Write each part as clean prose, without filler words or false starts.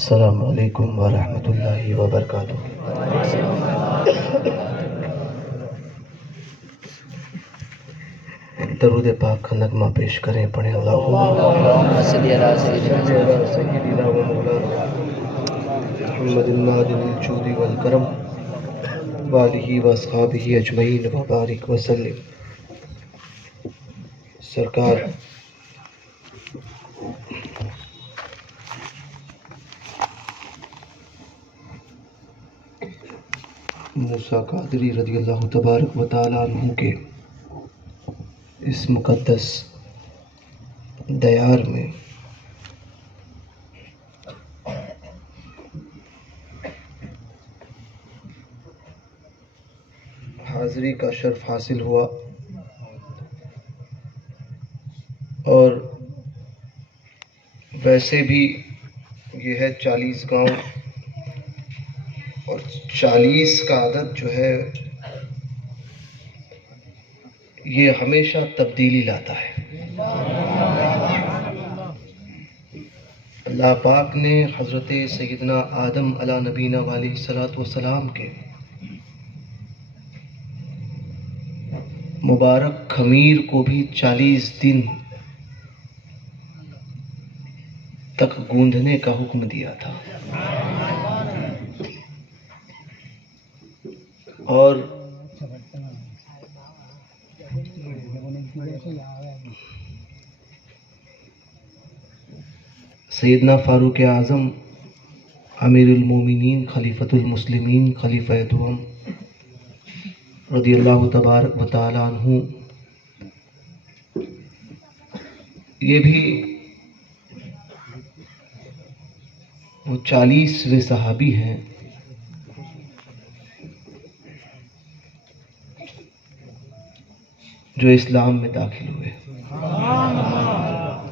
السلام علیکم ورحمۃ اللہ وبرکاتہ۔ درود پاک کا نغمہ پیش کریں، پڑھیں اللہم صلی علی سیدنا و مولانا محمد النادم الجود والکرم وآلہ واصحابہ اجمعین وبارک وسلم۔ سرکار موسیٰ قادری رضی اللہ تبارک و تعالیٰ عنہ کے اس مقدس دیار میں حاضری کا شرف حاصل ہوا، اور ویسے بھی یہ ہے 40 گاؤں، اور 40 کا عدد جو ہے یہ ہمیشہ تبدیلی لاتا ہے۔ اللہ پاک نے حضرت سیدنا آدم علیہ نبینا علیہ الصلوۃ والسلام کے مبارک خمیر کو بھی 40 دن تک گوندھنے کا حکم دیا تھا، اور سیدنا فاروق اعظم امیر المومنین خلیفۃ المسلمین خلیفہ دوم رضی اللہ تبارک و تعالی عنہ، یہ بھی وہ 40ویں صحابی ہیں جو اسلام میں داخل ہوئے،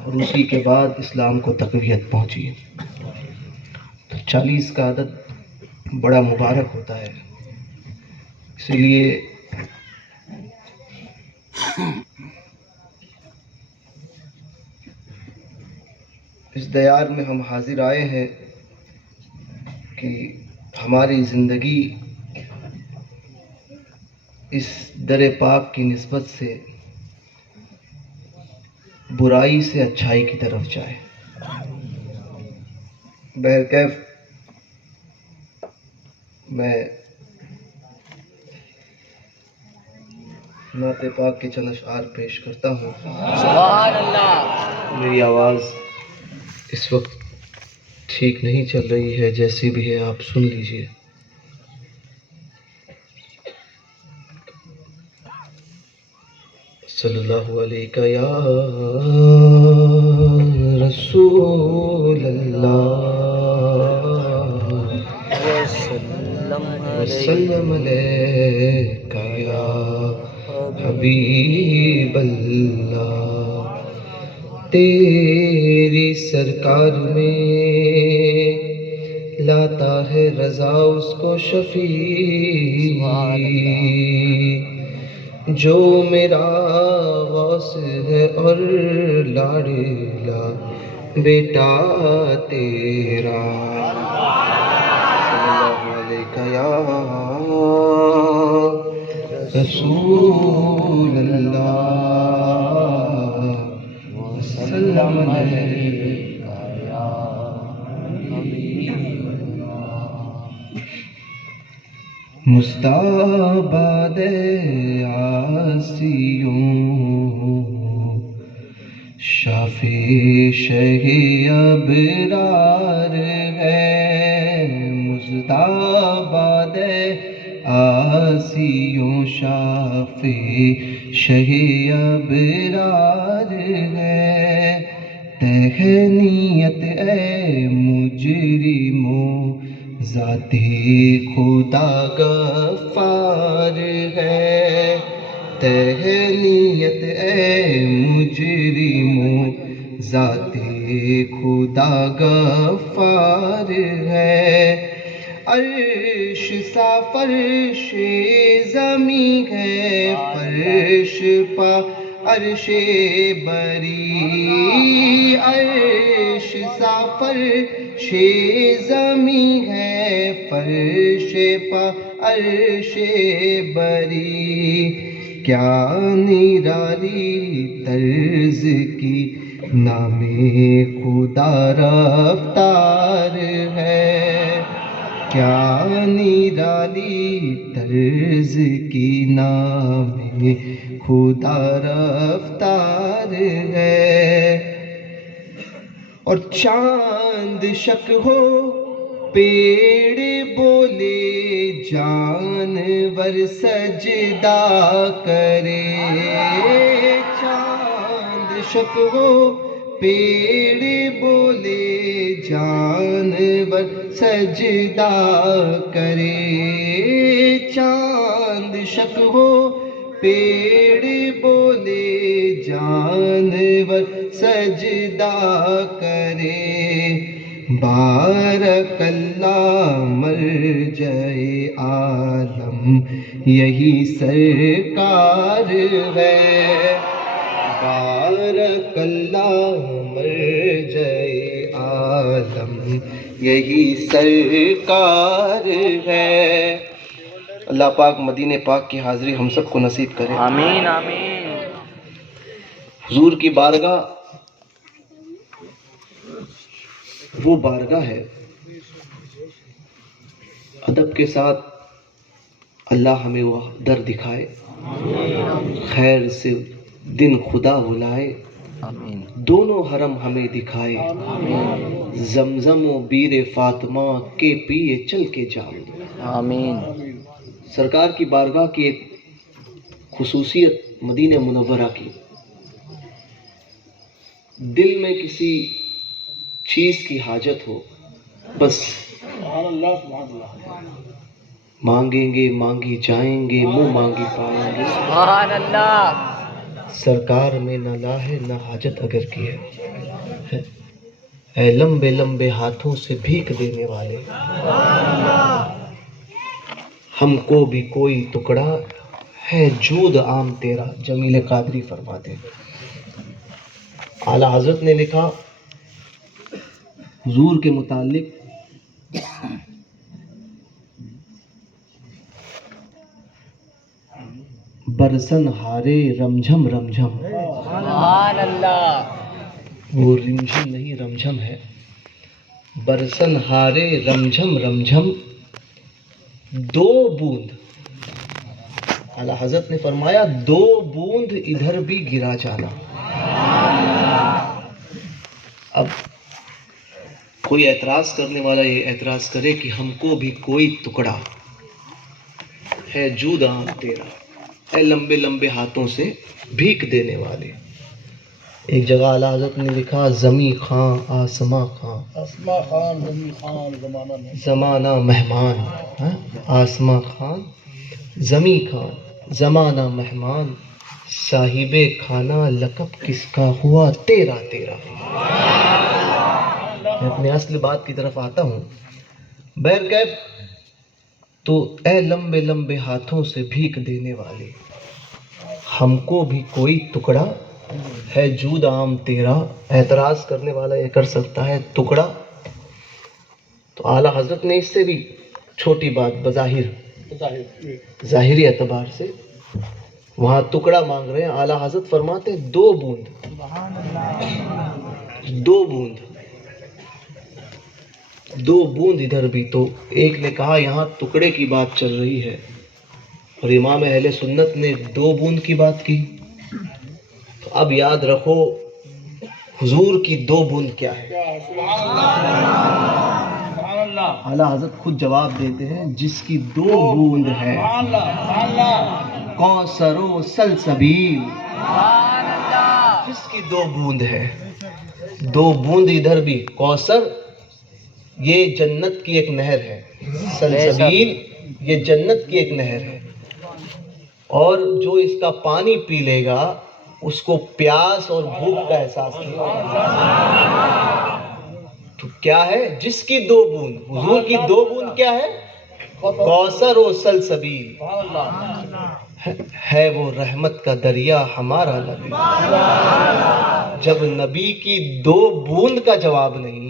اور اسی کے بعد اسلام کو تقویت پہنچی۔ تو 40 کا عدد بڑا مبارک ہوتا ہے، اسی لیے اس دیار میں ہم حاضر آئے ہیں کہ ہماری زندگی اس در پاک کی نسبت سے برائی سے اچھائی کی طرف جائے۔ بہرکیف میں نعت پاک کے چند اشعار پیش کرتا ہوں۔ سبحان اللہ۔ میری آواز اس وقت ٹھیک نہیں چل رہی ہے، جیسی بھی ہے آپ سن لیجئے۔ صلی اللہ علیہ یا رسول اللہ وسلم علیک یا حبیب اللہ۔ تیری سرکار میں لاتا ہے رضا اس کو شفیع، جو میرا غوث ہے اور لاڈلا بیٹا تیرا۔ صلی اللہ علیہ یا رسول اللہ وسلم علیک یا حبیب اللہ۔ مستعبد عاصیوں شافی شہ ابرار ہے، مستعبد عاصیوں شافی شہ ابرار ہے، تہنیت اے مجرموں ذات خدا غفار ہے، تہنیت اے مجرموں ذات خدا غفار ہے۔ عرش سا فرش زمیں ہے، فرش پا عرش بری، عرش سا فرش زمیں ہے فرش پا عرش بری، کیا نرالی طرز کی نام خدا رفتار ہے، کیا نرالی طرز کی نام خدا رفتار ہے۔ اور چاند شک ہو پیڑ بولے جانور سجدہ کرے، چاند شک ہو پیڑ بولے جانور سجدہ کرے، چاند شک ہو پیڑ بولے جانور سجدہ کرے، بارک اللہ مرجع عالم یہی سرکار ہے، بارک اللہ مرجع عالم یہی سرکار ہے۔ اللہ پاک مدینہ پاک کی حاضری ہم سب کو نصیب کرے، آمین آمین۔ حضور کی بارگاہ وہ بارگاہ ہے، ادب کے ساتھ اللہ ہمیں وہ در دکھائے، خیر سے دن خدا بلائے، آمین دونوں حرم ہمیں دکھائے، زمزم و بیر فاطمہ کے پیے چل کے جام دے۔ آمین۔ سرکار کی بارگاہ کی ایک خصوصیت مدینہ منورہ کی، دل میں کسی چیز کی حاجت ہو، بس مانگیں گے مانگی جائیں گے، منہ مانگی پائیں گے، سبحان اللہ۔ سرکار میں نہ لاہ نہ حاجت اگر کی ہے، اے لمبے لمبے ہاتھوں سے بھیک دینے والے، ہم کو بھی کوئی ٹکڑا ہے جود عام تیرا، جمیل قادری فرماتے ہیں۔ اعلیٰ حضرت نے لکھا حضور کے متعلق، برسن ہارے رمجھم رمجھم، سبحان اللہ۔ وہ رمجھم نہیں رمجھم ہے، برسن ہارے رمجھم رمجھم، دو بوند، اعلیٰ حضرت نے فرمایا دو بوند ادھر بھی گرا جانا۔ اب کوئی اعتراض کرنے والا یہ اعتراض کرے کہ ہم کو بھی کوئی ٹکڑا ہے جود عام تیرا، اے لمبے لمبے ہاتھوں سے بھیک دینے والے۔ ایک جگہ اعلیٰ حضرت نے لکھا زمیں خاں آسماں خاں، آسماں خان زمین خان زمانہ میں، زمانہ مہمان، آسماں خان زمیں خان زمانہ مہمان، صاحب کھانا لقب کس کا ہوا تیرا تیرا۔ میں اپنے اصل بات کی طرف آتا ہوں، بہرکیف تو اے لمبے لمبے ہاتھوں سے بھیک دینے والے، ہم کو بھی کوئی ٹکڑا ہے جود عام تیرا۔ اعتراض کرنے والا یہ کر سکتا ہے ٹکڑا، تو اعلیٰ حضرت نے اس سے بھی چھوٹی بات بظاہر ظاہری اعتبار سے وہاں ٹکڑا مانگ رہے ہیں، اعلیٰ حضرت فرماتے دو بوند، دو بوند، دو بوند ادھر بھی۔ تو ایک نے کہا یہاں ٹکڑے کی بات چل رہی ہے، اور امام اہل سنت نے دو بوند کی بات کی، تو اب یاد رکھو حضور کی دو بوند کیا ہے۔ اعلیٰ حضرت خود جواب دیتے ہیں جس کی دو بوند ہے کوثر و سلسبیل، جس کی دو بوند ہے، دو بوند ادھر بھی، کوثر یہ جنت کی ایک نہر ہے، سلسبیل یہ جنت کی ایک نہر ہے، اور جو اس کا پانی پی لے گا اس کو پیاس اور بھوک کا احساس نہیں ہوگا۔ تو کیا ہے جس کی دو بوند، حضور کی دو بوند کیا ہے؟ کوثر و سلسبیل ہے، وہ رحمت کا دریا ہمارا نبی۔ جب نبی کی دو بوند کا جواب نہیں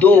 2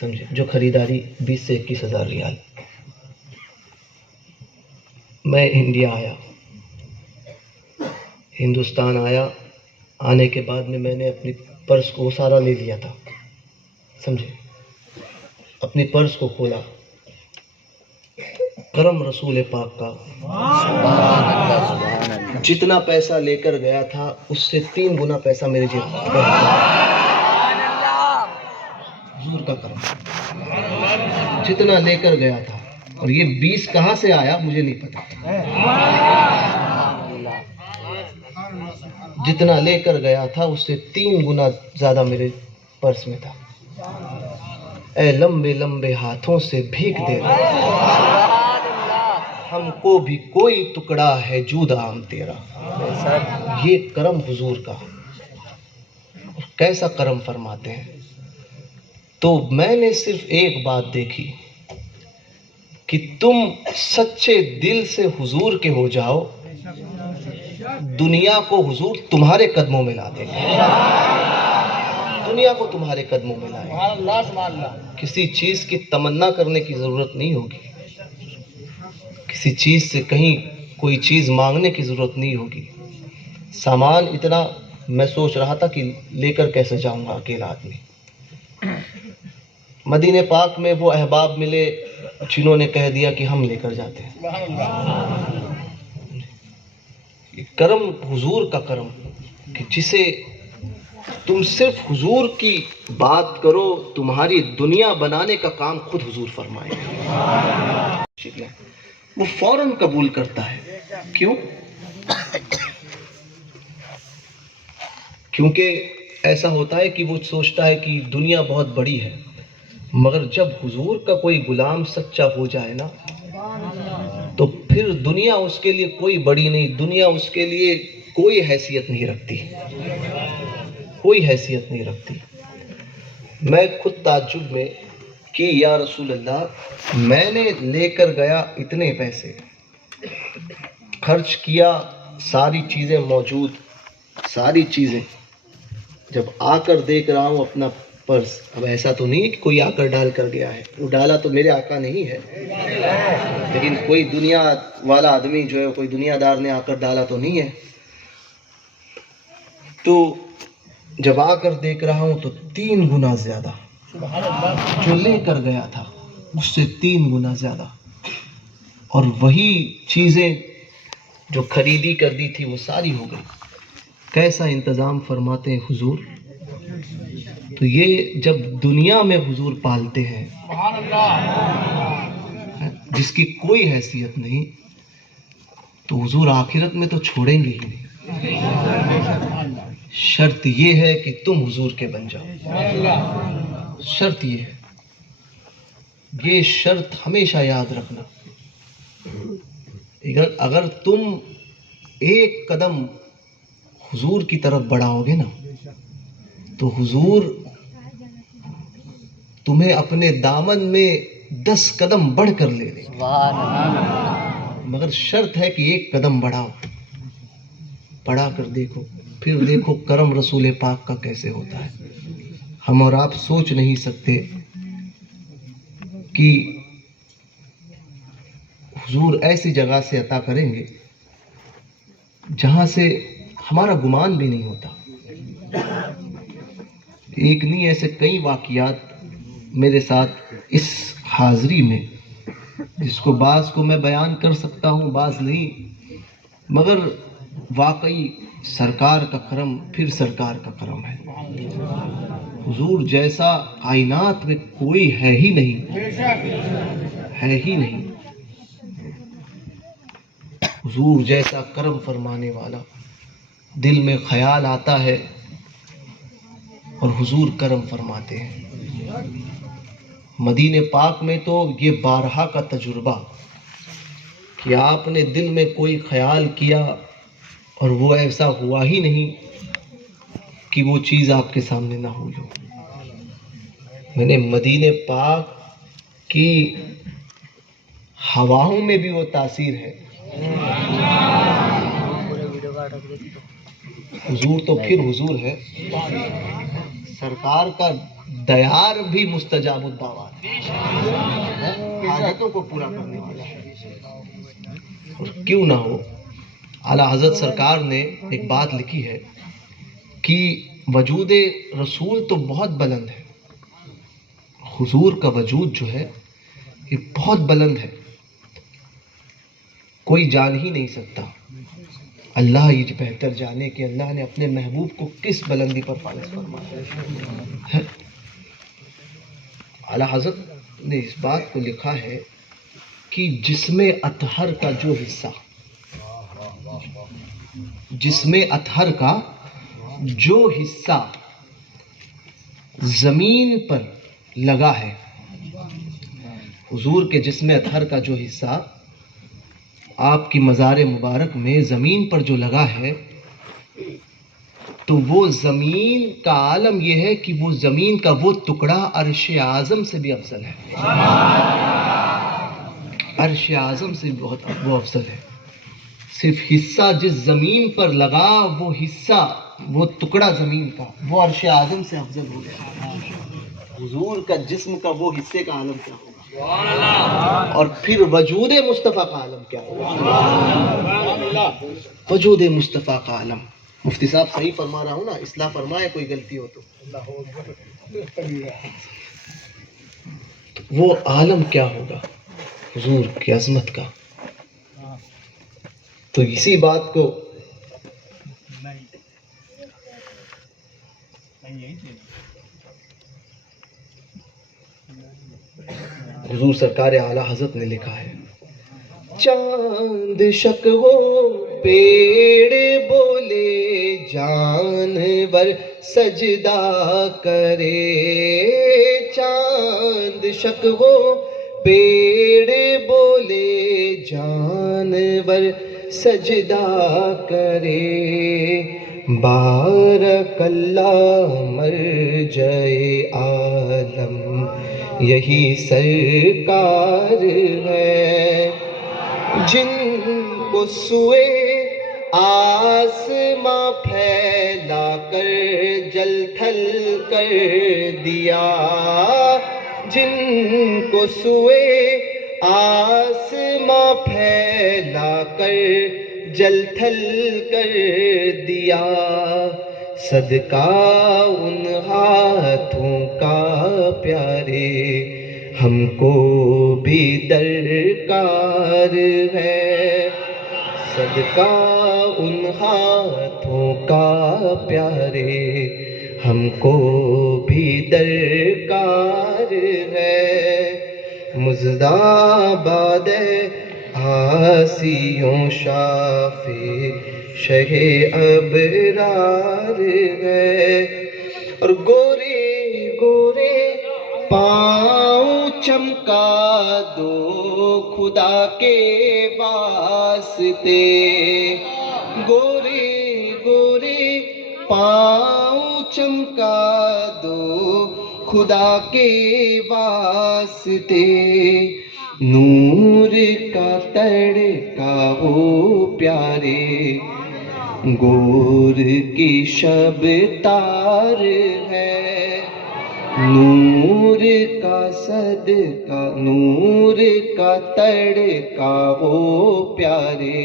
سمجھے، جو خریداری 20 سے 21 ہزار ریال. میں انڈیا آیا، ہندوستان آیا. آنے کے بعد میں نے اپنی پرس کو سارا لے لیا تھا، سمجھے. اپنی پرس کو کھولا، کرم رسول پاک کا، جتنا پیسہ لے کر گیا تھا اس سے 3 گنا پیسہ میرے جیب میں. حضور کا کرم، جتنا لے کر گیا تھا. اور یہ 20 کہاں سے آیا مجھے نہیں پتا. جتنا لے کر گیا تھا اس سے 3 گنا زیادہ میرے پرس میں تھا. اے لمبے لمبے ہاتھوں سے بھیک دے ہم کو بھی کوئی ٹکڑا ہے جود عام تیرا. یہ کرم حضور کا، کیسا کرم فرماتے ہیں. تو میں نے صرف ایک بات دیکھی کہ تم سچے دل سے حضور کے ہو جاؤ، دنیا کو حضور تمہارے قدموں میں لا دیں گے. دنیا کو تمہارے قدموں میں لائیں گے. کسی چیز کی تمنا کرنے کی ضرورت نہیں ہوگی، کسی چیز سے کہیں کوئی چیز مانگنے کی ضرورت نہیں ہوگی. سامان اتنا میں سوچ رہا تھا کہ لے کر کیسے جاؤں گا اکیلا آدمی. مدینے پاک میں وہ احباب ملے جنہوں نے کہہ دیا کہ ہم لے کر جاتے ہیں. کرم حضور کا کرم کہ جسے تم صرف حضور کی بات کرو تمہاری دنیا بنانے کا کام خود حضور فرمائے. وہ فوراً قبول کرتا ہے. کیوں؟ کیونکہ ایسا ہوتا ہے کہ وہ سوچتا ہے کہ دنیا بہت بڑی ہے، مگر جب حضور کا کوئی غلام سچا ہو جائے نا تو پھر دنیا اس کے لیے کوئی بڑی نہیں، دنیا اس کے لیے کوئی حیثیت نہیں رکھتی، کوئی حیثیت نہیں رکھتی. میں خود تعجب میں کہ یا رسول اللہ، میں نے لے کر گیا اتنے پیسے، خرچ کیا، ساری چیزیں موجود، ساری چیزیں. جب آ کر دیکھ رہا ہوں اپنا پرس، اب ایسا تو نہیں کہ کوئی آ کر ڈال کر گیا ہے، وہ ڈالا تو میرے آقا نہیں ہے، لیکن کوئی دنیا والا آدمی جو ہے، کوئی دنیا دار نے آ کر ڈالا تو نہیں ہے. تو جب آ کر دیکھ رہا ہوں تو 3 گنا زیادہ جو لے کر گیا تھا اس سے 3 گنا زیادہ. اور وہی چیزیں جو خریدی کر دی تھی وہ ساری ہو گئی. کیسا انتظام فرماتے ہیں حضور. تو یہ جب دنیا میں حضور پالتے ہیں جس کی کوئی حیثیت نہیں، تو حضور آخرت میں تو چھوڑیں گے ہی نہیں. شرط یہ ہے کہ تم حضور کے بن جاؤ. شرط یہ ہے، یہ شرط ہمیشہ یاد رکھنا. اگر تم ایک قدم حضور کی طرف بڑھاؤ گے نا تو حضور تمہیں اپنے دامن میں 10 قدم بڑھ کر لے لیں گے. مگر شرط ہے کہ ایک قدم بڑھاؤ، بڑھا کر دیکھو، پھر دیکھو کرم رسول پاک کا کیسے ہوتا ہے. ہم اور آپ سوچ نہیں سکتے کہ حضور ایسی جگہ سے عطا کریں گے جہاں سے ہمارا گمان بھی نہیں ہوتا. ایک نہیں، ایسے کئی واقعات میرے ساتھ اس حاضری میں، جس کو بعض کو میں بیان کر سکتا ہوں، بعض نہیں، مگر واقعی سرکار کا کرم پھر سرکار کا کرم ہے. حضور جیسا کائنات میں کوئی ہے ہی نہیں، ہے ہی نہیں. حضور جیسا کرم فرمانے والا، دل میں خیال آتا ہے اور حضور کرم فرماتے ہیں. مدینے پاک میں تو یہ بارہا کا تجربہ کہ آپ نے دل میں کوئی خیال کیا اور وہ ایسا ہوا ہی نہیں کہ وہ چیز آپ کے سامنے نہ ہوئی ہو. میں نے مدینے پاک کی ہواؤں میں بھی وہ تاثیر ہے. حضور تو پھر حضور ہے. سرکار کا دیار بھی مستجاب الدعوات ہے، حاجتوں کو پورا کرنے والا ہے۔ اور کیوں نہ ہو، اعلیٰ حضرت سرکار نے ایک بات لکھی ہے کہ وجود رسول تو بہت بلند ہے، حضور کا وجود جو ہے یہ بہت بلند ہے، کوئی جان ہی نہیں سکتا۔ اللہ یہ بہتر جانے کہ اللہ نے اپنے محبوب کو کس بلندی پر فائز فرمایا ہے۔ اعلیٰ حضرت نے اس بات کو لکھا ہے کہ جسم اطہر کا جو حصہ، جسم اطہر کا جو حصہ زمین پر لگا ہے، حضور کے جسم اطہر کا جو حصہ آپ کی مزار مبارک میں زمین پر جو لگا ہے، تو وہ زمین کا عالم یہ ہے کہ وہ زمین کا وہ ٹکڑا عرش اعظم سے بھی افضل ہے، عرش اعظم سے بھی بہت وہ افضل ہے۔ صرف حصہ جس زمین پر لگا، وہ حصہ، وہ ٹکڑا زمین کا، وہ عرش اعظم سے افضل ہو گیا۔ حضور کا جسم کا وہ حصے کا عالم کیا ہوگا، اور پھر وجود مصطفیٰ کا عالم کیا ہوگا، وجود مصطفیٰ کا عالم۔ مفتی صاحب صحیح فرما رہا ہوں نا؟ اصلاح فرمائے کوئی غلطی ہو تو۔ وہ عالم کیا ہوگا حضور کی عظمت کا۔ تو اسی بات کو حضور سرکار اعلیٰ حضرت نے لکھا ہے، چاند شک ہو پیڑ بولے جانور سجدہ کرے، چاند شک ہو پیڑ بولے جانور سجدہ کرے، بارک اللہ مرجع عالم یہی سرکار ہے، جن کو سوئے آسماں پھیلا کر جل تھل کر دیا، جن کو سوئے آسماں پھیلا کر جل تھل کر دیا، صدقہ ان ہاتھوں کا پیارے ہم کو بھی درکار ہے، صدقہ ان ہاتھوں کا پیارے ہم کو بھی درکار ہے، مزداباد آسیوں شافع شہ ابرار ہے، اور گورے گورے پاؤں چمکا دو خدا کے واسطے، گورے گورے پاؤں چمکا دو خدا کے واسطے، نور کا تڑکا ہو پیارے گور کی شب تار ہے، نور کا صدقہ نور کا تڑکا ہو پیارے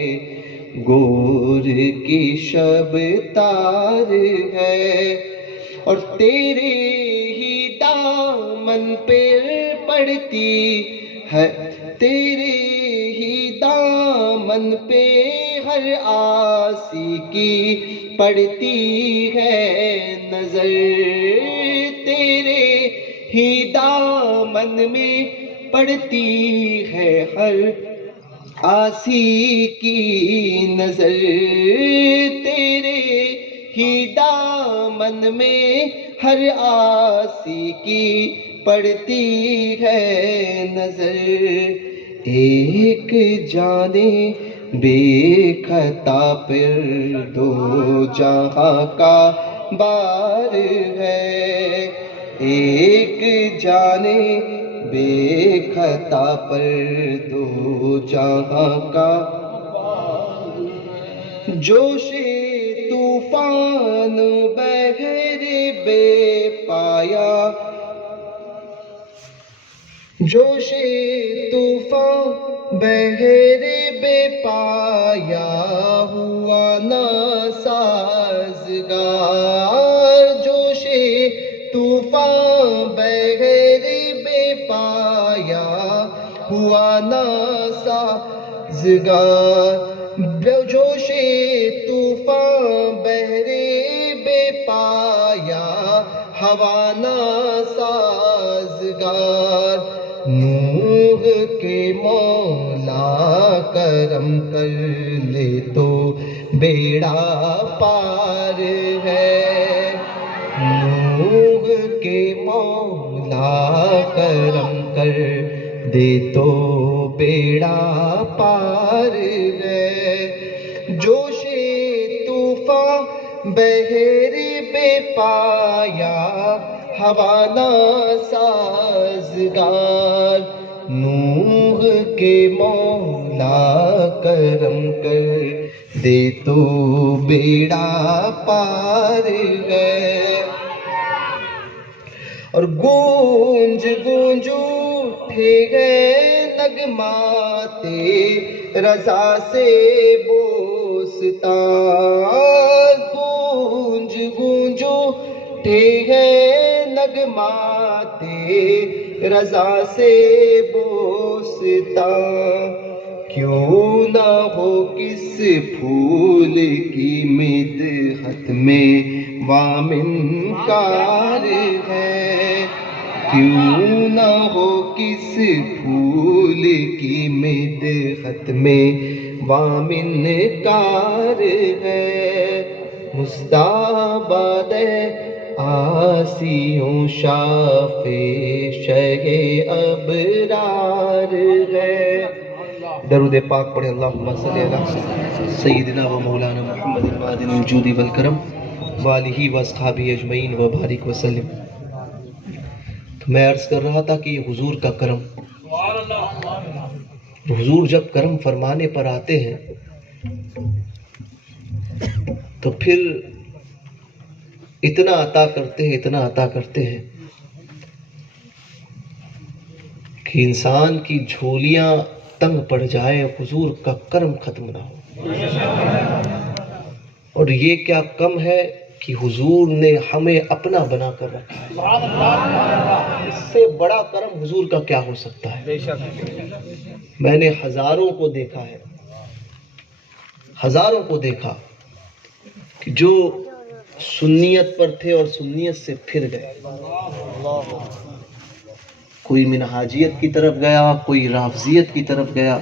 گور کی شب تار ہے، اور تیرے ہی دامن پر پڑتی ہے، تیرے ہی دامن پہ ہر آسی کی پڑتی ہے نظر، تیرے ہی دامن میں پڑتی ہے ہر آسی کی نظر، تیرے ہی دامن میں ہر آسی کی پڑتی ہے نظر، ایک جانے بے خطا پر دو جہاں کا بار ہے، ایک جانے بے خطا پر دو جہاں کا، جوش طوفان بحر بے پایا جوش طوفان بحر بے پایا ہوا نا سازگار، جوش طوفان بحر بے پایا ہوا نا سازگار، جوش طوفان بحر بے پایا ہوا نا سازگار، نوح کے مولا کرم کر لے تو بیڑا پار ہے، نوح کے مولا کرم کر دے تو بیڑا پار ہے، جوش طوفان بحر بے پایا ہوا نا سازگار، نوح کے مولا کرم کر دے تو بیڑا پار ہے، اور گونج گونج اٹھے گئے نغمات رضا سے بوستان، گونج گونج اٹھے گئے نغمات رضا سے بوستان، کیوں نہ ہو کس پھول کی مدحت میں وامن کار ہے، کیوں نہ ہو کس پھول کی مدحت میں وامن کار ہے، مستعبد آسیوں شاف شہ ابرار ہے۔ درود پاک پڑھے، اللہم صلی علی سیدنا و مولانا محمد معدن الجود والکرم وآلہ واصحابہ اجمعین وبارک وسلم۔ تو میں عرض کر رہا تھا کہ یہ حضور کا کرم، حضور جب کرم فرمانے پر آتے ہیں تو پھر اتنا عطا کرتے ہیں، اتنا عطا کرتے ہیں کہ انسان کی جھولیاں تنگ پڑ جائے، حضور کا کرم ختم نہ ہو۔ اور یہ کیا کم ہے کہ حضور نے ہمیں اپنا بنا کر رکھا ہے، اس سے بڑا کرم حضور کا کیا ہو سکتا ہے؟ میں نے ہزاروں کو دیکھا ہے، ہزاروں کو دیکھا کہ جو سنیت پر تھے اور سنیت سے پھر گئے، کوئی منہاجیت کی طرف گیا، کوئی رافضیت کی طرف گیا،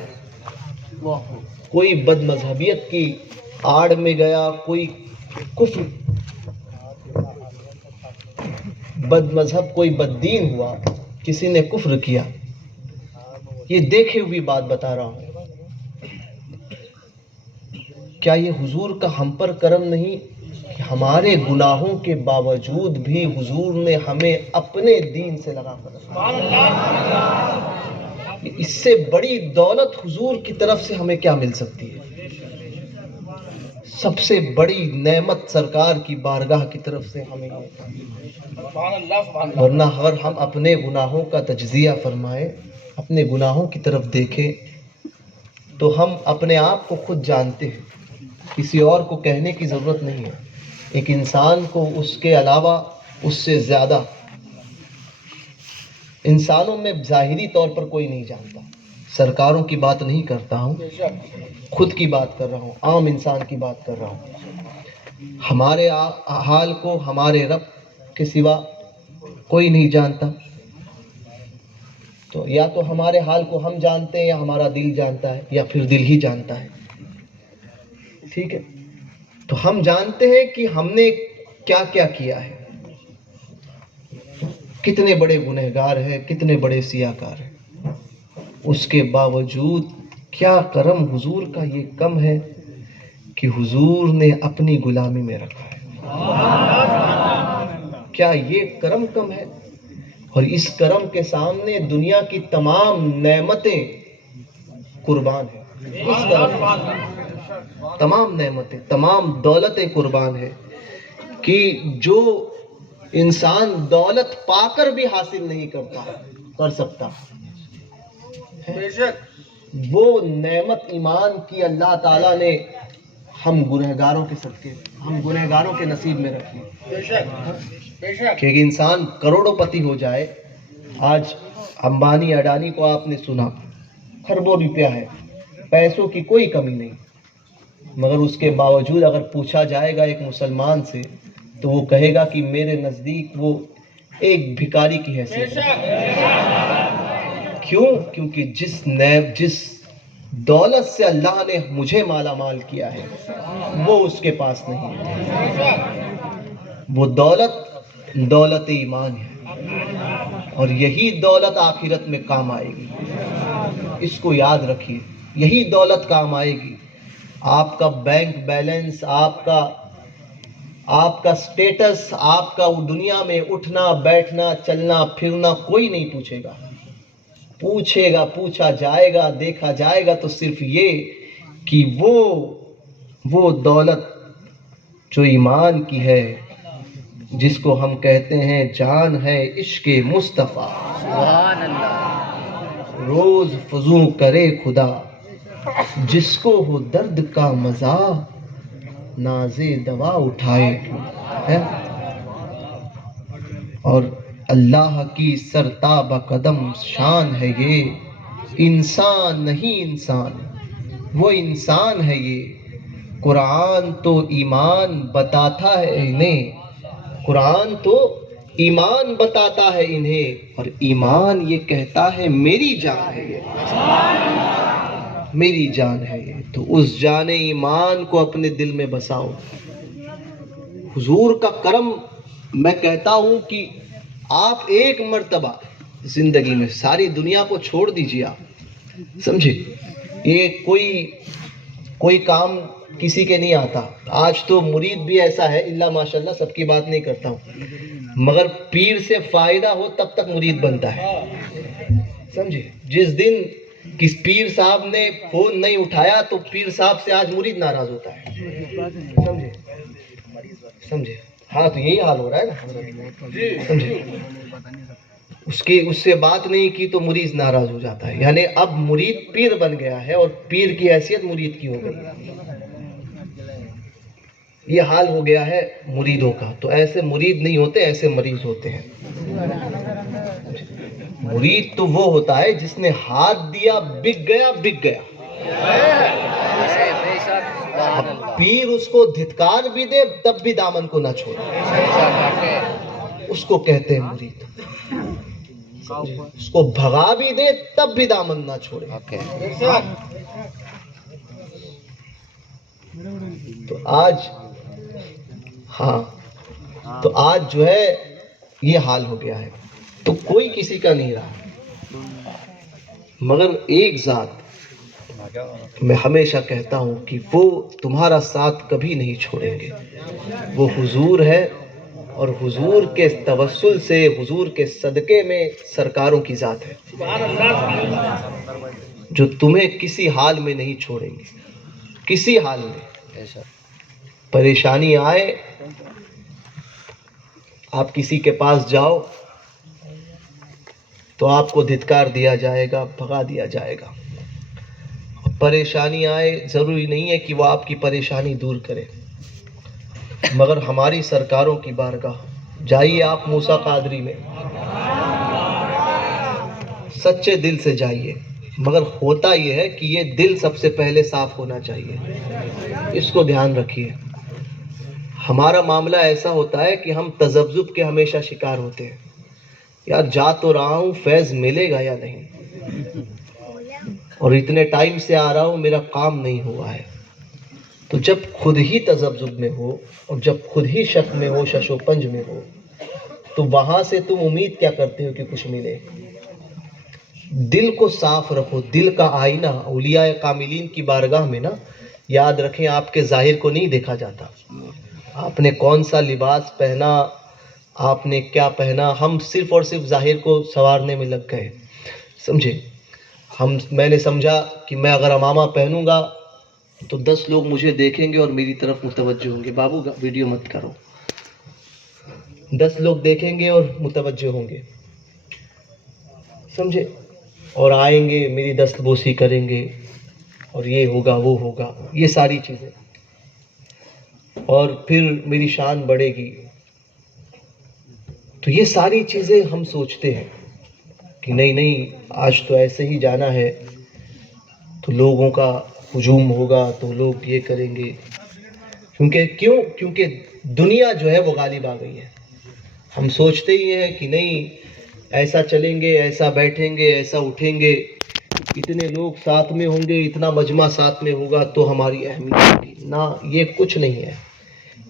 کوئی بد مذہبیت کی آڑ میں گیا، کوئی کفر، بد مذہب، کوئی بد دین ہوا، کسی نے کفر کیا۔ یہ دیکھے ہوئی بات بتا رہا ہوں۔ کیا یہ حضور کا ہم پر کرم نہیں کہ ہمارے گناہوں کے باوجود بھی حضور نے ہمیں اپنے دین سے لگا کر رکھا؟ اس سے بڑی دولت حضور کی طرف سے ہمیں کیا مل سکتی ہے؟ سب سے بڑی نعمت سرکار کی بارگاہ کی طرف سے ہمیں، ورنہ اگر ہم اپنے گناہوں کا تجزیہ فرمائیں، اپنے گناہوں کی طرف دیکھیں تو ہم اپنے آپ کو خود جانتے ہیں، کسی اور کو کہنے کی ضرورت نہیں ہے۔ ایک انسان کو اس کے علاوہ، اس سے زیادہ انسانوں میں ظاہری طور پر کوئی نہیں جانتا۔ سرکاروں کی بات نہیں کرتا ہوں، خود کی بات کر رہا ہوں، عام انسان کی بات کر رہا ہوں۔ ہمارے حال کو ہمارے رب کے سوا کوئی نہیں جانتا، تو یا تو ہمارے حال کو ہم جانتے ہیں، یا ہمارا دل جانتا ہے، یا پھر دل ہی جانتا ہے۔ ٹھیک ہے، تو ہم جانتے ہیں کہ ہم نے کیا کیا کیا ہے، کتنے بڑے گنہگار ہیں، کتنے بڑے سیاہکار ہیں۔ اس کے باوجود کیا کرم حضور کا یہ کم ہے کہ حضور نے اپنی غلامی میں رکھا ہے؟ کیا یہ کرم کم ہے؟ اور اس کرم کے سامنے دنیا کی تمام نعمتیں قربان ہیں، اس کرم تمام نعمتیں، تمام دولتیں قربان ہیں کہ جو انسان دولت پا کر بھی حاصل نہیں کر سکتا، بے شک وہ نعمت ایمان کی اللہ تعالیٰ نے ہم گنہگاروں کے صدقے، ہم گنہگاروں کے نصیب میں رکھی بے شک بے شک کہ ایک انسان کروڑوں پتی ہو جائے. آج امبانی اڈانی کو آپ نے سنا، خربوں روپیہ ہے، پیسوں کی کوئی کمی نہیں، مگر اس کے باوجود اگر پوچھا جائے گا ایک مسلمان سے تو وہ کہے گا کہ میرے نزدیک وہ ایک بھکاری کی بے حیثیت ہے. شک کیوں؟ کیونکہ جس دولت سے اللہ نے مجھے مالا مال کیا ہے وہ اس کے پاس نہیں ہے. وہ دولت ایمان ہے، اور یہی دولت آخرت میں کام آئے گی. اس کو یاد رکھیے، یہی دولت کام آئے گی. آپ کا بینک بیلنس، آپ کا سٹیٹس، آپ کا دنیا میں اٹھنا بیٹھنا چلنا پھرنا کوئی نہیں پوچھے گا. پوچھا جائے گا، دیکھا جائے گا تو صرف یہ کہ وہ دولت جو ایمان کی ہے، جس کو ہم کہتے ہیں جان ہے عشق مصطفیٰ، سبحان اللہ. روز فزوں کرے خدا، جس کو ہو درد کا مزہ، ناز دوا اٹھائے ہے. اور اللہ کی سرتاب قدم شان ہے یہ، انسان نہیں انسان، وہ انسان ہے یہ. قرآن تو ایمان بتاتا ہے انہیں، قرآن تو ایمان بتاتا ہے انہیں، اور ایمان یہ کہتا ہے میری جان ہے یہ، میری جان ہے یہ. تو اس جان ایمان کو اپنے دل میں بساؤ. حضور کا کرم، میں کہتا ہوں کہ آپ ایک مرتبہ زندگی میں ساری دنیا کو چھوڑ دیجیے. آپ سمجھے، یہ کوئی کام کسی کے نہیں آتا. آج تو مرید بھی ایسا ہے، اللہ ماشاءاللہ سب کی بات نہیں کرتا ہوں، مگر پیر سے فائدہ ہو تب تک مرید بنتا ہے. سمجھے، جس دن کس پیر صاحب نے فون نہیں اٹھایا تو پیر صاحب سے آج مرید ناراض ہوتا ہے. سمجھے، ہاں تو یہی حال ہو رہا ہے نا. سمجھے، اس سے بات نہیں کی تو مرید ناراض ہو جاتا ہے. یعنی اب مرید پیر بن گیا ہے، اور پیر کی حیثیت مرید کی ہو گئی. یہ حال ہو گیا ہے مریدوں کا. تو ایسے مرید نہیں ہوتے، ایسے مریض ہوتے ہیں. مرید تو وہ ہوتا ہے جس نے ہاتھ دیا، بک گیا. بے شک سبحان اللہ. پیر اس کو دھتکار بھی دے تب بھی دامن کو نہ چھوڑے، بے شک واقعی. اس کو کہتے ہیں مرید. اس کو بھگا بھی دے تب بھی دامن نہ چھوڑے. واقعی. بے شک تو آج جو ہے یہ حال ہو گیا ہے. تو کوئی کسی کا نہیں رہا، مگر ایک ذات میں ہمیشہ کہتا ہوں کہ وہ تمہارا ساتھ کبھی نہیں چھوڑیں گے. وہ حضور ہے، اور حضور کے توسل سے، حضور کے صدقے میں سرکاروں کی ذات ہے سبحان اللہ. جو تمہیں کسی حال میں نہیں چھوڑیں گے. کسی حال میں بے شک. پریشانی آئے، آپ کسی کے پاس جاؤ تو آپ کو دھتکار دیا جائے گا، بھگا دیا جائے گا. پریشانی آئے، ضروری نہیں ہے کہ وہ آپ کی پریشانی دور کرے، مگر ہماری سرکاروں کی بارگاہ جائیے آپ موسیٰ قادری میں، سچے دل سے جائیے. مگر ہوتا یہ ہے کہ یہ دل سب سے پہلے صاف ہونا چاہیے، اس کو دھیان رکھیے. ہمارا معاملہ ایسا ہوتا ہے کہ ہم تذبذب کے ہمیشہ شکار ہوتے ہیں. یار جا تو رہا ہوں، فیض ملے گا یا نہیں، اور اتنے ٹائم سے آ رہا ہوں، میرا کام نہیں ہوا ہے. تو جب خود ہی تذبذب میں ہو، اور جب خود ہی شک میں ہو، شش و پنج میں ہو، تو وہاں سے تم امید کیا کرتے ہو کہ کچھ ملے؟ دل کو صاف رکھو. دل کا آئینہ اولیاء کاملین کی بارگاہ میں نا، یاد رکھیں آپ کے ظاہر کو نہیں دیکھا جاتا. آپ نے کون سا لباس پہنا، آپ نے کیا پہنا، ہم صرف اور صرف ظاہر کو سنوارنے میں لگ گئے. سمجھے، میں نے سمجھا کہ میں اگر عمامہ پہنوں گا تو 10 لوگ مجھے دیکھیں گے اور میری طرف متوجہ ہوں گے. بابو ویڈیو مت کرو. 10 لوگ دیکھیں گے اور متوجہ ہوں گے. سمجھے، اور آئیں گے میری دست بوسی کریں گے اور یہ ہوگا وہ ہوگا، یہ ساری چیزیں، اور پھر میری شان بڑھے گی. تو یہ ساری چیزیں ہم سوچتے ہیں کہ نہیں نہیں، آج تو ایسے ہی جانا ہے، تو لوگوں کا ہجوم ہوگا تو لوگ یہ کریں گے. کیونکہ دنیا جو ہے وہ غالب آ گئی ہے. ہم سوچتے ہی ہیں کہ نہیں ایسا چلیں گے، ایسا بیٹھیں گے، ایسا اٹھیں گے، اتنے لوگ ساتھ میں ہوں گے، اتنا مجمع ساتھ میں ہوگا تو ہماری اہمیت ہوگی. نہ، یہ کچھ نہیں ہے،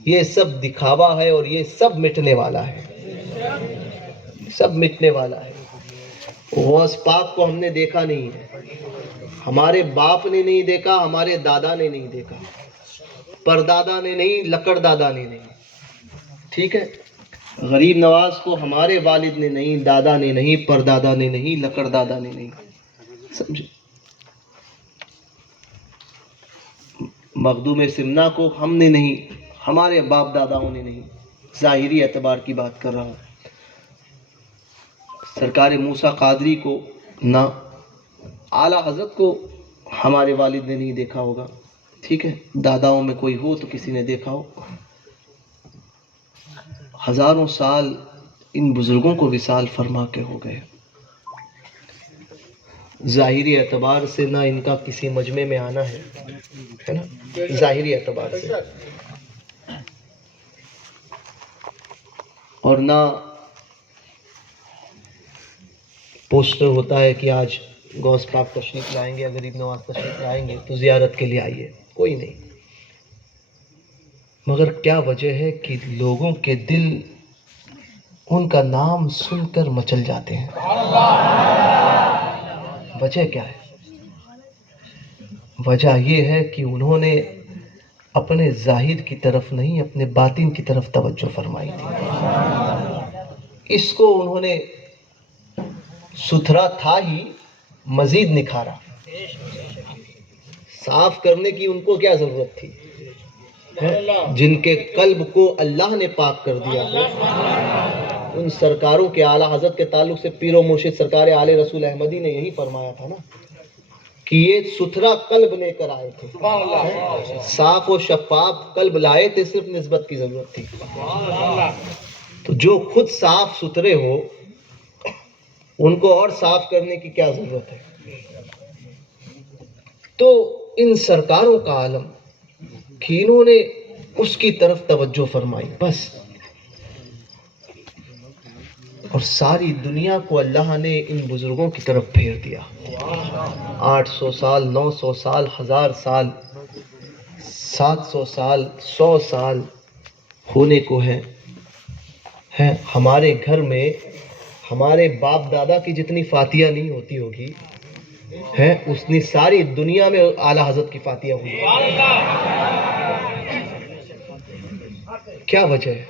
یہ سب دکھاوا ہے اور یہ سب مٹنے والا ہے، سب مٹنے والا ہے. غوث پاک کو ہم نے دیکھا نہیں ہے، ہمارے باپ نے نہیں دیکھا، ہمارے دادا نے نہیں دیکھا، پردادا نے نہیں، لکڑ دادا نے نہیں. ٹھیک ہے، غریب نواز کو ہمارے والد نے نہیں، دادا نے نہیں، پردادا نے نہیں، لکڑ دادا نے نہیں. سمجھے؟ مخدوم سمنا کو ہم نے نہیں، ہمارے باپ داداؤں نے نہیں. ظاہری اعتبار کی بات کر رہا ہوں. سرکار موسیٰ قادری کو نہ، اعلیٰ حضرت کو ہمارے والد نے نہیں دیکھا ہوگا. ٹھیک ہے، داداؤں میں کوئی ہو تو کسی نے دیکھا ہو. ہزاروں سال ان بزرگوں کو وصال فرما کے ہو گئے. ظاہری اعتبار سے نہ ان کا کسی مجمع میں آنا ہے نا، ظاہری اعتبار سے، اور نہ پوسٹر ہوتا ہے کہ آج غوث پاک تشریف لائیں گے، غریب نواز تشریف لائیں گے تو زیارت کے لیے آئیے. کوئی نہیں. مگر کیا وجہ ہے کہ لوگوں کے دل ان کا نام سن کر مچل جاتے ہیں؟ وجہ کیا ہے؟ وجہ یہ ہے کہ انہوں نے اپنے ظاہر کی طرف نہیں، اپنے باطن کی طرف توجہ فرمائی تھی. اس کو انہوں نے ستھرا تھا ہی، مزید نکھارا. صاف کرنے کی ان کو کیا ضرورت تھی؟ جن کے قلب کو اللہ نے پاک کر دیا ہو. ان سرکاروں کے اعلیٰ حضرت کے تعلق سے پیر و مرشد سرکار آل رسول احمدی نے یہی فرمایا تھا نا کہ یہ ستھرا قلب لے کر آئے تھے، صاف و شفاف قلب لائے تھے، صرف نسبت کی ضرورت تھی. تو جو خود صاف ستھرے ہو ان کو اور صاف کرنے کی کیا ضرورت ہے؟ تو ان سرکاروں کا عالم کہ انہوں نے اس کی طرف توجہ فرمائی بس، اور ساری دنیا کو اللہ نے ان بزرگوں کی طرف پھیر دیا. 800 سال، 900 سال، 1000 سال، 700 سال، 100 سال ہونے کو ہے. ہمارے گھر میں ہمارے باپ دادا کی جتنی فاتحہ نہیں ہوتی ہوگی ہے، اتنی ساری دنیا میں اعلیٰ حضرت کی فاتحہ ہوئی. کیا وجہ ہے؟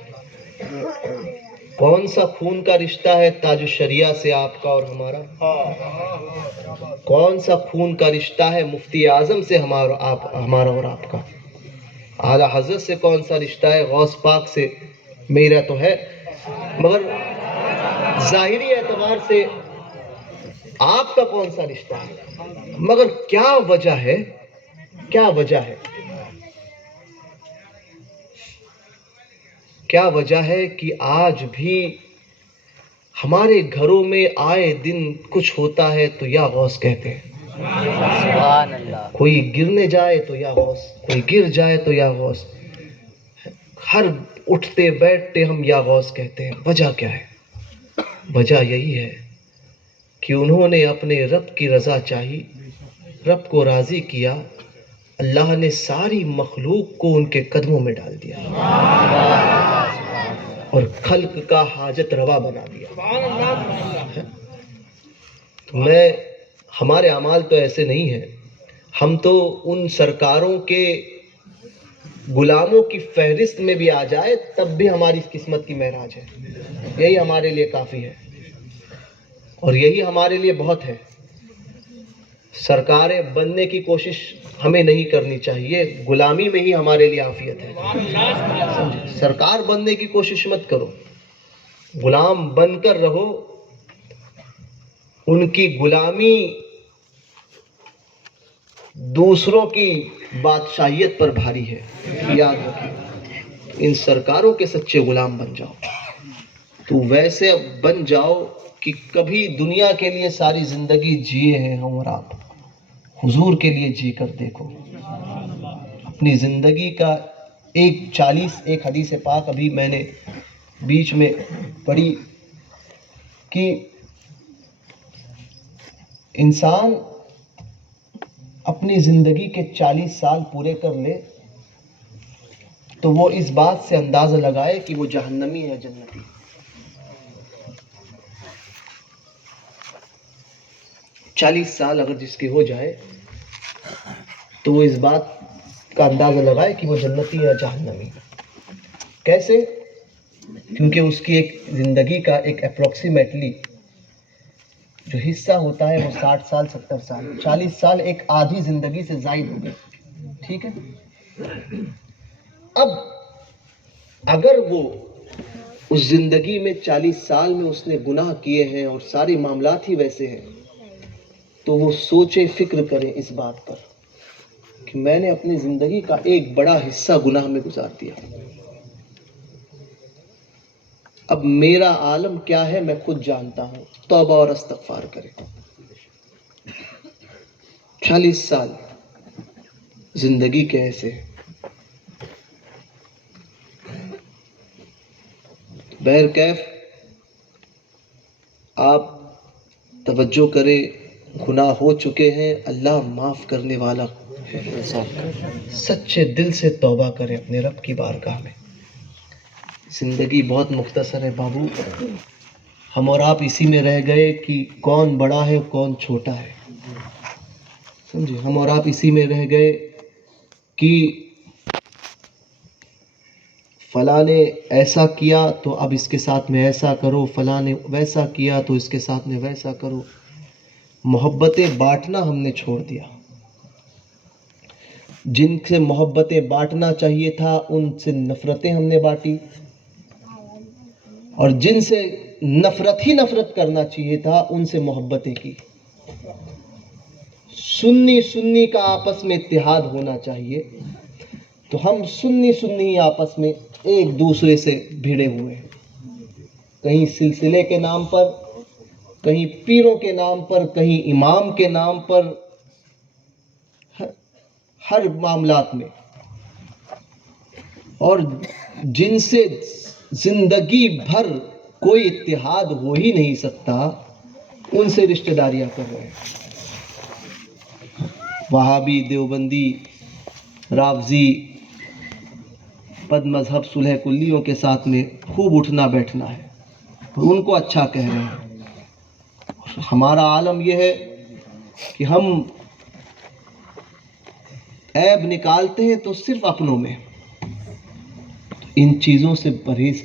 کون سا خون کا رشتہ ہے تاج الشریعہ سے آپ کا اور ہمارا؟ کون سا خون کا رشتہ ہے مفتی اعظم سے ہمارا اور آپ کا؟ اعلیٰ حضرت سے کون سا رشتہ ہے؟ غوث پاک سے میرا تو ہے، مگر ظاہری اعتبار سے آپ کا کون سا رشتہ ہے؟ مگر کیا وجہ ہے؟ کیا وجہ ہے؟ کیا وجہ ہے کہ آج بھی ہمارے گھروں میں آئے دن کچھ ہوتا ہے تو یا غوث کہتے ہیں؟ سبحان اللہ. کوئی گرنے جائے تو یا غوث، کوئی گر جائے تو یا غوث، ہر اٹھتے بیٹھتے ہم یا غوث کہتے ہیں. وجہ کیا ہے؟ وجہ یہی ہے کہ انہوں نے اپنے رب کی رضا چاہی، رب کو راضی کیا، اللہ نے ساری مخلوق کو ان کے قدموں میں ڈال دیا اور خلق کا حاجت روا بنا دیا. تو ہمارے اعمال تو ایسے نہیں ہیں، ہم تو ان سرکاروں کے غلاموں کی فہرست میں بھی آ جائے تب بھی ہماری قسمت کی معراج ہے. یہی ہمارے لیے کافی ہے اور یہی ہمارے لیے بہت ہے. سرکاریں بننے کی کوشش ہمیں نہیں کرنی چاہیے، غلامی میں ہی ہمارے لیے عافیت ہے. سرکار بننے کی کوشش مت کرو، غلام بن کر رہو. ان کی غلامی دوسروں کی بادشاہیت پر بھاری ہے. یاد رکھیں، ان سرکاروں کے سچے غلام بن جاؤ تو ویسے بن جاؤ کہ کبھی دنیا کے لیے ساری زندگی جیے ہیں ہم اور آپ، حضور کے لیے جی کر دیکھو. اپنی زندگی کا ایک حدیث پاک ابھی میں نے بیچ میں پڑھی کہ انسان اپنی زندگی کے 40 سال پورے کر لے تو وہ اس بات سے اندازہ لگائے کہ وہ جہنمی ہے جنتی. 40 سال اگر جس کے ہو جائے تو وہ اس بات کا اندازہ لگائے کہ وہ جنتی ہے جہنمی. کیسے؟ کیونکہ اس کی ایک زندگی کا ایک اپروکسیمیٹلی جو حصہ ہوتا ہے وہ 60 سال 70 سال، 40 سال ایک آدھی زندگی سے زائد ہو گئی. ٹھیک ہے. اب اگر وہ اس زندگی میں 40 سال میں اس نے گناہ کیے ہیں اور سارے معاملات ہی ویسے ہیں تو وہ سوچے فکر کرے اس بات پر کہ میں نے اپنی زندگی کا ایک بڑا حصہ گناہ میں گزار دیا. اب میرا عالم کیا ہے میں خود جانتا ہوں. توبہ اور استغفار کرے. 40 سال زندگی کے ایسے. بہرکیف آپ توجہ کرے، گناہ ہو چکے ہیں، اللہ معاف کرنے والا ہے. سچے دل سے توبہ کرے اپنے رب کی بارگاہ میں. زندگی بہت مختصر ہے بابو. ہم اور آپ اسی میں رہ گئے کہ کون بڑا ہے کون چھوٹا ہے. سمجھے؟ ہم اور آپ اسی میں رہ گئے کہ فلاں نے ایسا کیا تو اب اس کے ساتھ میں ایسا کرو، فلاں نے ویسا کیا تو اس کے ساتھ میں ویسا کرو. محبتیں بانٹنا ہم نے چھوڑ دیا. جن سے محبتیں بانٹنا چاہیے تھا ان سے نفرتیں ہم نے بانٹی، اور جن سے نفرت کرنا چاہیے تھا ان سے محبتیں کی. سنی کا آپس میں اتحاد ہونا چاہیے تو ہم سنی آپس میں ایک دوسرے سے بھیڑے ہوئے ہیں. کہیں سلسلے کے نام پر، کہیں پیروں کے نام پر، کہیں امام کے نام پر، ہر معاملات میں. اور جن سے زندگی بھر کوئی اتحاد ہو ہی نہیں سکتا ان سے رشتہ داریاں کر رہے ہیں. وہابی، دیوبندی، رافضی، بد مذہب صلح کلیوں کے ساتھ میں خوب اٹھنا بیٹھنا ہے اور ان کو اچھا کہہ رہے ہیں. ہمارا عالم یہ ہے کہ ہم عیب نکالتے ہیں تو صرف اپنوں میں. ان چیزوں سے پرہیز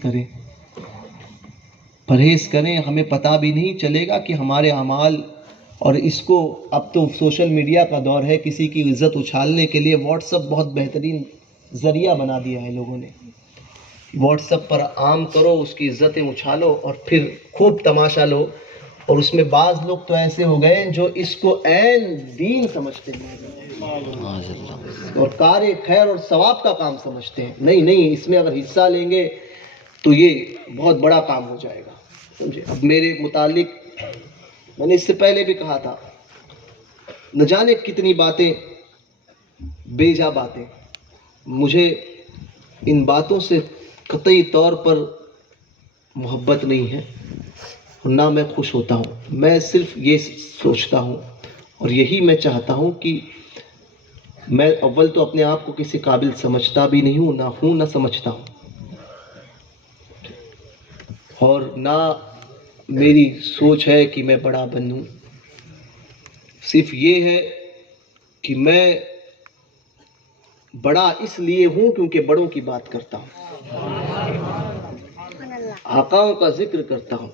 کریں. ہمیں پتہ بھی نہیں چلے گا کہ ہمارے اعمال، اور اس کو اب تو سوشل میڈیا کا دور ہے، کسی کی عزت اچھالنے کے لیے واٹس ایپ بہت بہترین ذریعہ بنا دیا ہے لوگوں نے. واٹس ایپ پر عام کرو، اس کی عزتیں اچھالو اور پھر خوب تماشا لو. اور اس میں بعض لوگ تو ایسے ہو گئے ہیں جو اس کو عین دین سمجھتے ہیں اور کار خیر اور ثواب کا کام سمجھتے ہیں. نہیں، اس میں اگر حصہ لیں گے تو یہ بہت بڑا کام ہو جائے گا. سمجھے؟ اب میرے متعلق میں نے اس سے پہلے بھی کہا تھا، نہ جانے کتنی باتیں، بے جا باتیں. مجھے ان باتوں سے قطعی طور پر محبت نہیں ہے اور نہ میں خوش ہوتا ہوں. میں صرف یہ سوچتا ہوں اور یہی میں چاہتا ہوں کہ میں اول تو اپنے آپ کو کسی قابل سمجھتا بھی نہیں ہوں، نہ سمجھتا ہوں، اور نہ میری سوچ ہے کہ میں بڑا بنوں. صرف یہ ہے کہ میں بڑا اس لیے ہوں کیونکہ بڑوں کی بات کرتا ہوں، آقاؤں کا ذکر کرتا ہوں.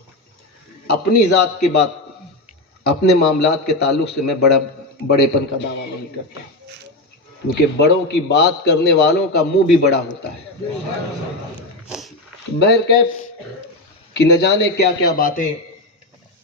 اپنی ذات کے بات، اپنے معاملات کے تعلق سے میں بڑے پن کا دعویٰ نہیں کرتا، کیونکہ بڑوں کی بات کرنے والوں کا منہ بھی بڑا ہوتا ہے. بہرکیف کہ نہ جانے کیا کیا باتیں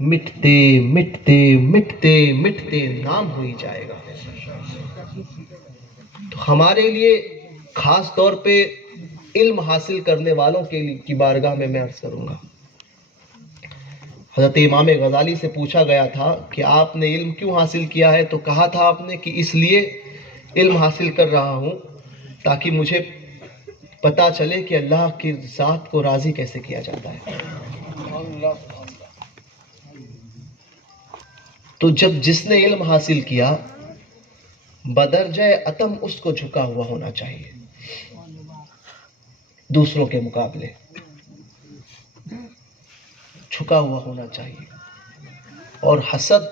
مٹتے مٹتے مٹتے مٹتے نام ہو ہی جائے گا. تو ہمارے لیے خاص طور پہ علم حاصل کرنے والوں کی بارگاہ میں عرض کروں گا. حضرت امام غزالی سے پوچھا گیا تھا کہ آپ نے علم کیوں حاصل کیا ہے؟ تو کہا تھا آپ نے کہ اس لیے علم حاصل کر رہا ہوں تاکہ مجھے پتا چلے کہ اللہ کی ذات کو راضی کیسے کیا جاتا ہے. تو جب جس نے علم حاصل کیا بدرجہ اتم اس کو جھکا ہوا ہونا چاہیے دوسروں کے مقابلے، جھکا ہوا ہونا چاہیے. اور حسد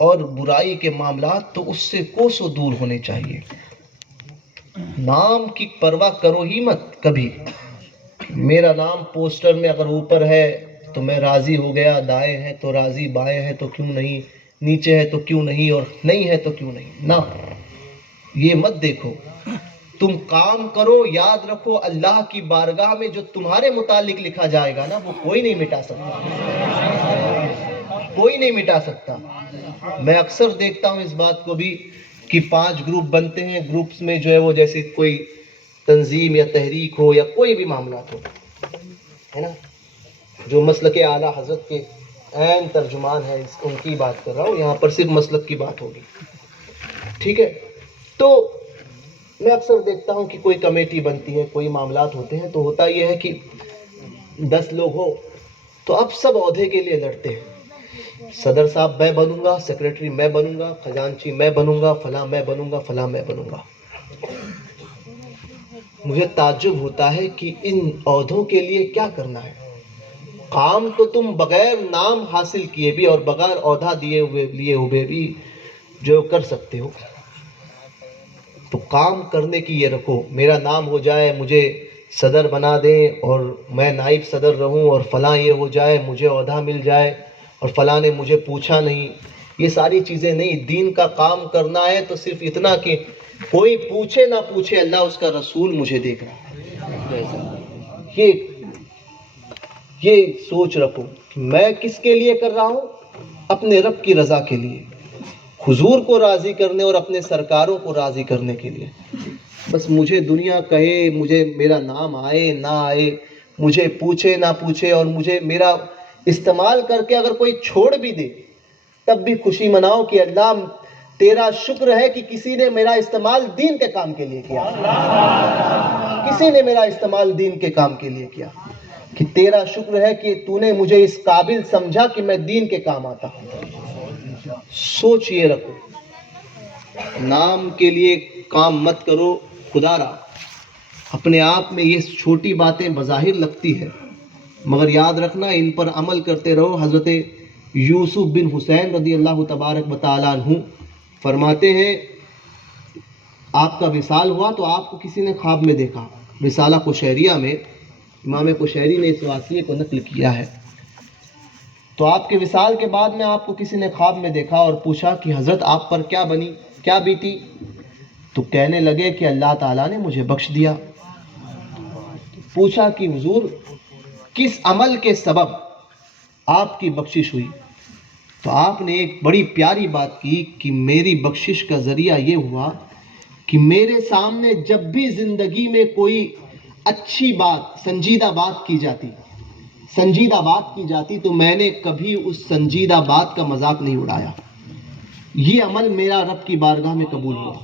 اور برائی کے معاملات تو اس سے کوسوں دور ہونے چاہیے. نام کی پرواہ کرو ہی مت کبھی. میرا نام پوسٹر میں اگر اوپر ہے تو میں راضی ہو گیا، دائیں ہے تو راضی، بائیں ہے تو کیوں نہیں، نیچے ہے تو کیوں نہیں، اور نہیں ہے تو کیوں نہیں. نہ، یہ مت دیکھو. تم کام کرو، یاد رکھو اللہ کی بارگاہ میں جو تمہارے متعلق لکھا جائے گا نا وہ کوئی نہیں مٹا سکتا، کوئی نہیں مٹا سکتا. میں اکثر دیکھتا ہوں اس بات کو بھی کہ 5 گروپ بنتے ہیں، گروپس میں جو ہے وہ جیسے کوئی تنظیم یا تحریک ہو یا کوئی بھی معاملات ہو، ہے نا، جو مسلک اعلیٰ حضرت کے عین ترجمان ہیں ان کی بات کر رہا ہوں، یہاں پر صرف مسلک کی بات ہوگی، ٹھیک ہے. تو میں اکثر دیکھتا ہوں کہ کوئی کمیٹی بنتی ہے، کوئی معاملات ہوتے ہیں، تو ہوتا یہ ہے کہ 10 لوگ ہو تو اب سب عہدے کے لیے لڑتے ہیں. صدر صاحب میں بنوں گا، سیکریٹری میں بنوں گا، خزانچی میں بنوں گا، فلاں میں بنوں گا، فلاں میں بنوں گا. مجھے تعجب ہوتا ہے کہ ان عہدوں کے لیے کیا کرنا ہے. کام تو تم بغیر نام حاصل کیے بھی اور بغیر عہدہ لیے ہوئے بھی جو کر سکتے ہو. تو کام کرنے کی یہ رکھو، میرا نام ہو جائے، مجھے صدر بنا دیں اور میں نائب صدر رہوں، اور فلاں یہ ہو جائے، مجھے عہدہ مل جائے اور فلاں نے مجھے پوچھا نہیں. یہ ساری چیزیں نہیں. دین کا کام کرنا ہے تو صرف اتنا کہ کوئی پوچھے نہ پوچھے، اللہ اس کا رسول مجھے دیکھ رہا ہے. یہ سوچ رکھو کہ میں کس کے لیے کر رہا ہوں؟ اپنے رب کی رضا کے لیے، حضور کو راضی کرنے اور اپنے سرکاروں کو راضی کرنے کے لیے. بس مجھے دنیا کہے، مجھے میرا نام آئے نہ آئے، مجھے پوچھے نہ پوچھے، اور مجھے میرا استعمال کر کے اگر کوئی چھوڑ بھی دے تب بھی خوشی مناؤ کہ اللہ تیرا شکر ہے کہ کسی نے میرا استعمال دین کے کام کے لیے کیا، کسی نے میرا استعمال دین کے کام کے لیے کیا، کہ تیرا شکر ہے کہ تو نے مجھے اس قابل سمجھا کہ میں دین کے کام آتا ہوں. سوچ یہ رکھو، نام کے لیے کام مت کرو. خدا را اپنے آپ میں یہ چھوٹی باتیں بظاہر لگتی ہے مگر یاد رکھنا ان پر عمل کرتے رہو. حضرت یوسف بن حسین رضی اللہ تبارک و تعالیٰ عنہ فرماتے ہیں آپ کا وصال ہوا تو آپ کو کسی نے خواب میں دیکھا. رسالہ قشیریہ میں امام قشیری نے اس واقعے کو نقل کیا ہے. تو آپ کے وصال کے بعد میں آپ کو کسی نے خواب میں دیکھا اور پوچھا کہ حضرت آپ پر کیا بیتی؟ تو کہنے لگے کہ اللہ تعالیٰ نے مجھے بخش دیا. پوچھا کہ حضور کس عمل کے سبب آپ کی بخشش ہوئی؟ تو آپ نے ایک بڑی پیاری بات کی کہ میری بخشش کا ذریعہ یہ ہوا کہ میرے سامنے جب بھی زندگی میں کوئی اچھی بات، سنجیدہ بات کی جاتی تو میں نے کبھی اس سنجیدہ بات کا مذاق نہیں اڑایا. یہ عمل میرا رب کی بارگاہ میں قبول ہوا.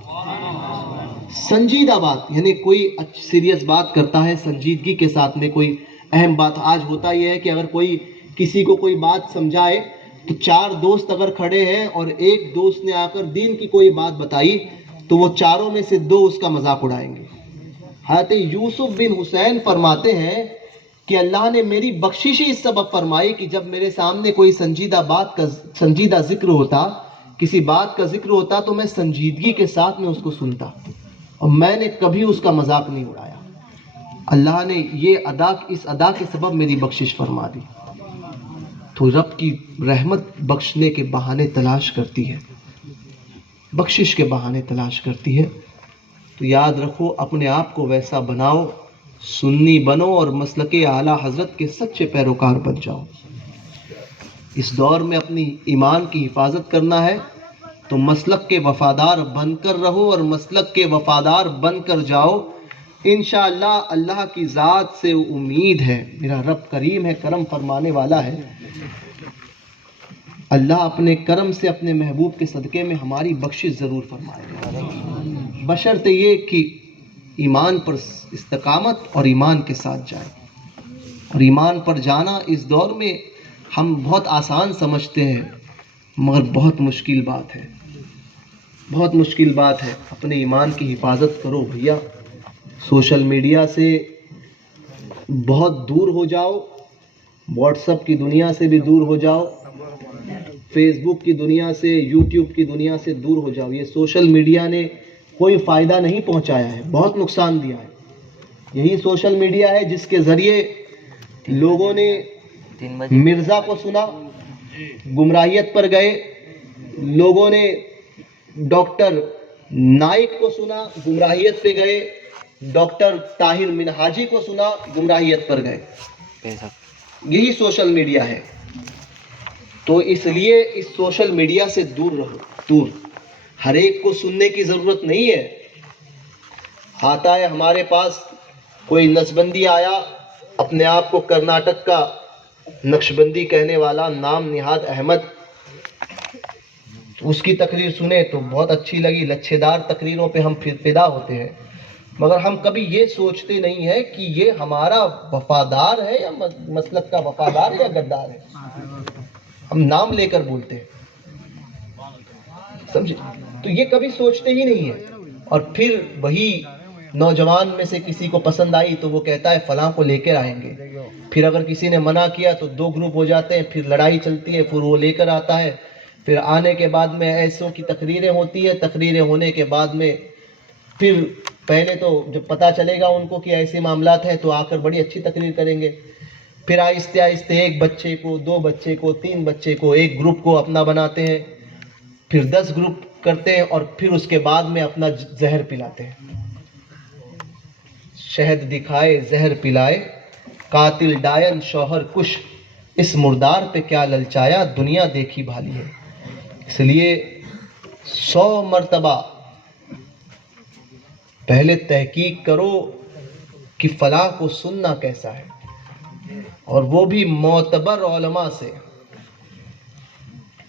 سنجیدہ بات یعنی کوئی سیریس بات کرتا ہے سنجیدگی کے ساتھ میں، کوئی اہم بات. آج ہوتا یہ ہے کہ اگر کوئی کسی کو کوئی بات سمجھائے تو 4 دوست اگر کھڑے ہیں اور ایک دوست نے آ کر دین کی کوئی بات بتائی تو وہ چاروں میں سے 2 اس کا مذاق اڑائیں گے. حضرت یوسف بن حسین فرماتے ہیں کہ اللہ نے میری بخشش ہی اس سبب فرمائی کہ جب میرے سامنے کوئی سنجیدہ ذکر ہوتا، کسی بات کا ذکر ہوتا تو میں سنجیدگی کے ساتھ میں اس کو سنتا اور میں نے کبھی اس کا مذاق نہیں اڑایا. اللہ نے اس ادا کے سبب میری بخشش فرما دی. تو رب کی رحمت بخشنے کے بہانے تلاش کرتی ہے، بخشش کے بہانے تلاش کرتی ہے. تو یاد رکھو اپنے آپ کو ویسا بناؤ، سنی بنو اور مسلک اعلیٰ حضرت کے سچے پیروکار بن جاؤ. اس دور میں اپنی ایمان کی حفاظت کرنا ہے تو مسلک کے وفادار بن کر رہو اور مسلک کے وفادار بن کر جاؤ. انشاءاللہ اللہ کی ذات سے امید ہے، میرا رب کریم ہے، کرم فرمانے والا ہے. اللہ اپنے کرم سے اپنے محبوب کے صدقے میں ہماری بخشش ضرور فرمائے گا، بشرط یہ کہ ایمان پر استقامت اور ایمان کے ساتھ جائے. اور ایمان پر جانا اس دور میں ہم بہت آسان سمجھتے ہیں مگر بہت مشکل بات ہے، بہت مشکل بات ہے. اپنے ایمان کی حفاظت کرو بھیا. سوشل میڈیا سے بہت دور ہو جاؤ، واٹس ایپ کی دنیا سے بھی دور ہو جاؤ، فیس بک کی دنیا سے، یوٹیوب کی دنیا سے دور ہو جاؤ. یہ سوشل میڈیا نے کوئی فائدہ نہیں پہنچایا ہے، بہت نقصان دیا ہے. یہی سوشل میڈیا ہے جس کے ذریعے لوگوں نے مرزا کو سنا، گمراہیت پر گئے. لوگوں نے ڈاکٹر نائک کو سنا، گمراہیت پہ گئے. ڈاکٹر طاہر منہاجی کو سنا، گمراہیت پر گئے. یہی سوشل میڈیا ہے. تو اس لیے اس سوشل میڈیا سے دور رہو، دور. ہر ایک کو سننے کی ضرورت نہیں ہے. آتا ہے ہمارے پاس کوئی نقشبندی آیا، اپنے آپ کو کرناٹک کا نقشبندی کہنے والا، نام نہاد احمد. اس کی تقریر سنے تو بہت اچھی لگی. لچھے دار تقریروں پہ ہم پھر فدا ہوتے ہیں، مگر ہم کبھی یہ سوچتے نہیں ہیں کہ یہ ہمارا وفادار ہے یا مسلک کا وفادار یا غدار ہے. ہم نام لے کر بولتے ہیں، سمجھے؟ تو یہ کبھی سوچتے ہی نہیں ہیں. اور پھر وہی نوجوان میں سے کسی کو پسند آئی تو وہ کہتا ہے فلاں کو لے کر آئیں گے. پھر اگر کسی نے منع کیا تو دو گروپ ہو جاتے ہیں، پھر لڑائی چلتی ہے، پھر وہ لے کر آتا ہے. پھر آنے کے بعد میں ایسوں کی تقریریں ہوتی ہے. تقریریں ہونے کے بعد میں پھر پہلے تو جب پتہ چلے گا ان کو کہ ایسے معاملات ہیں تو آ کر بڑی اچھی تقریر کریں گے. پھر آہستہ آہستہ ایک بچے کو، دو بچے کو، تین بچے کو، ایک گروپ کو اپنا بناتے ہیں. پھر 10 گروپ کرتے ہیں اور پھر اس کے بعد میں اپنا زہر پلاتے ہیں. شہد دکھائے زہر پلائے، قاتل ڈائن شوہر کش، اس مردار پہ کیا للچایا، دنیا دیکھی بھالی ہے. اس لیے 100 مرتبہ پہلے تحقیق کرو کہ فلاں کو سننا کیسا ہے، اور وہ بھی معتبر علماء سے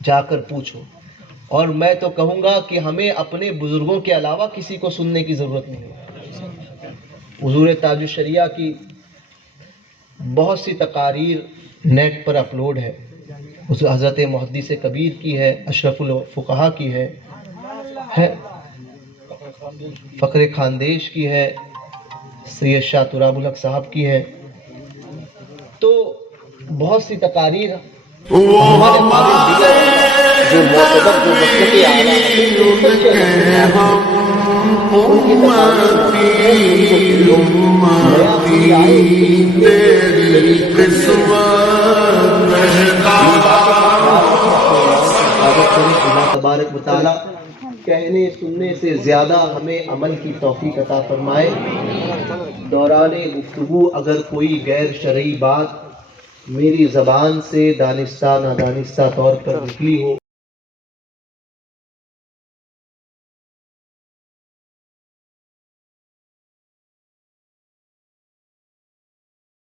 جا کر پوچھو. اور میں تو کہوں گا کہ ہمیں اپنے بزرگوں کے علاوہ کسی کو سننے کی ضرورت نہیں ہے. حضور تاج الشریعہ کی بہت سی تقاریر نیٹ پر اپلوڈ ہے. حضرت محدث کبیر کی ہے، اشرف الفقہا کی ہے، فخر خاندیش کی ہے، سید شاہ تراب الحق صاحب کی ہے. تو بہت سی تقاریر جو معتبر جو مسلکی اعلیٰ تبارک و تعالیٰ کہنے سننے سے زیادہ ہمیں عمل کی توفیق عطا فرمائے. دوران گفتگو اگر کوئی غیر شرعی بات میری زبان سے دانستہ نادانستہ طور پر نکلی ہو